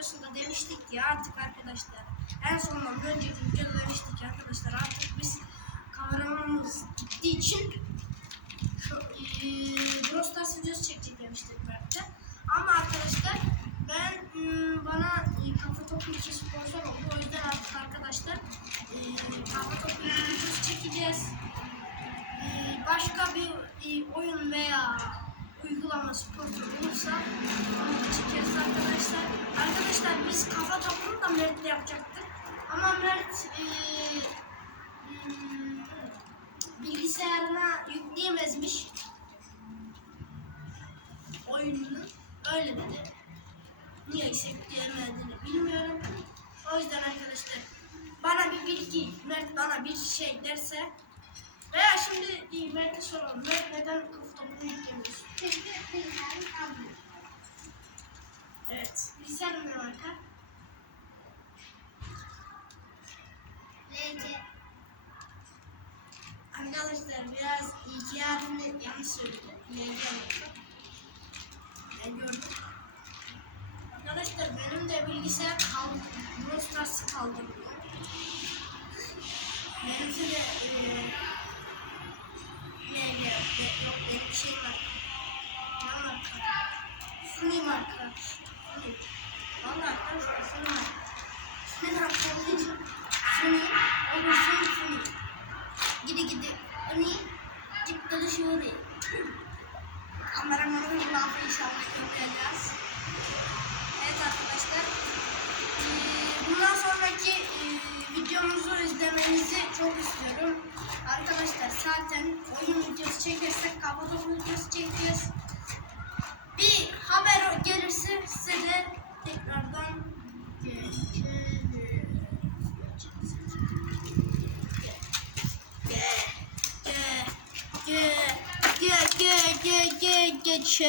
videosunda demiştik ki artık arkadaşlar en sondan önceki videoda demiştik arkadaşlar artık biz kameramanımız gittiği için şu eee Brawl Stars videosu çekecek demiştik belki. Ama arkadaşlar ben hmm, bana e, kafa topu için sponsor oldu. O yüzden artık arkadaşlar eee kafa topu videosu çekeceğiz. Eee, başka bir e, oyun veya uygulama sponsor olursa onu çekeriz arkadaşlar. Arkadaşlar biz kafa topunu da Mert'le yapacaktık. Ama Mert e, hmm, bilgisayarına yükleyemezmiş oyununu. Öyle dedi. Niye yükleyemediğini bilmiyorum. O yüzden arkadaşlar bana bir bilgi, Mert bana bir şey derse veya şimdi Mert'e soralım. Mert neden kafa topunu Arkadaşlar biraz iki harfini yanlış söyledi. Marka. Ben gördüm. Arkadaşlar benim de bilgisayar kaldı. Brawl Stars'ı kaldırıyor. Benimki de LG. Be- Yok benim bir şey var. Ne marka? Suni marka. Valla arkadaşlar marka. Suni marka. Suni. Olur Suni Suni. Gidi gidi. Ini cipta dışarı. Kameramanın lafı inşallah göreceğiz. Evet arkadaşlar. eee, Bundan sonraki eee, videomuzu izlemenizi çok istiyorum. Arkadaşlar zaten oyun videosu çekersek kapatalım videosu çekeceğiz. Ge ge ge ge ge ge ge geçelim.